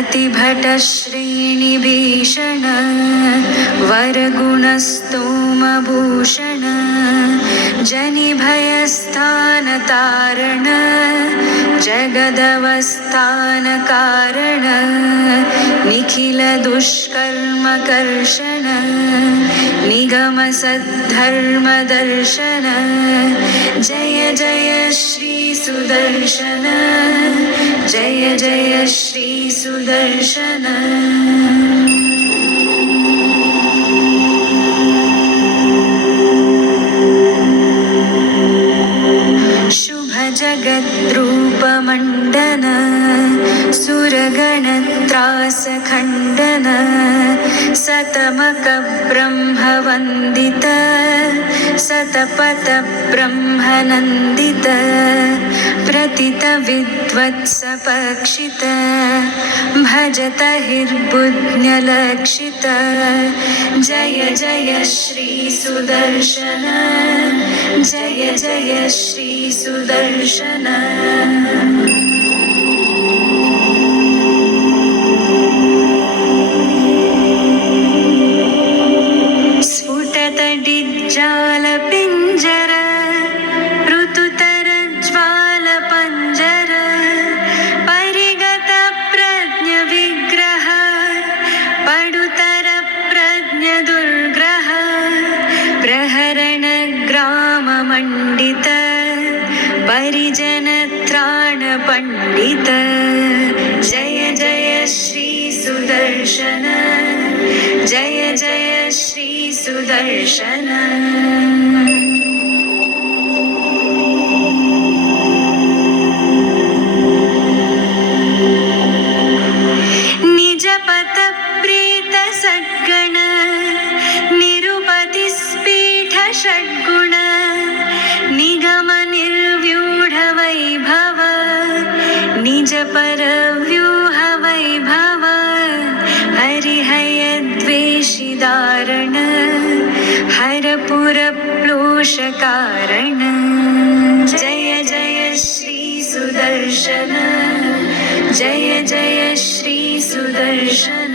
प्रतिभटश्रेणिभीषण वरगुणस्तोमभूषण जनिभयस्थानतारण जगदवस्थानकारण निखिलदुष्कर्मकर्षण निगमसद्धर्मदर्शन जय जय श्री सुदर्शन जय जय श्री सुदर्शन। शुभ जगद्रूपमण्डन सुरगणत्रासखण्डन सतमकब्रह्मवन्दित सतपथब्रह्मनन्दित प्रतितविद्वत्सपक्षित भजत हिर्बुध्न्यलक्षित जय जय श्री सुदर्शन जय जय श्री सुदर्शन। स्फुटतडिज्जालपिञ्जर ऋतुतरज्वालपञ्जर परिगतप्रज्ञविग्रह पडुतरप्रज्ञदुर्ग्रह प्रहरणग्राममण्डित परिजनत्राणपण्डित जय जय श्री सुदर्शन जय जय श्री सुदर्शन। निजपथप्रीत सद्गण निरुपतिस्फीठ षड्गुण निगम निर्व्यूढ वैभव निजपरव्यूह वैभव हरिहयद्वेषिदारण हरपुरप्लोषकारण जय जय श्री सुदर्शन जय जय श्री सुदर्शन।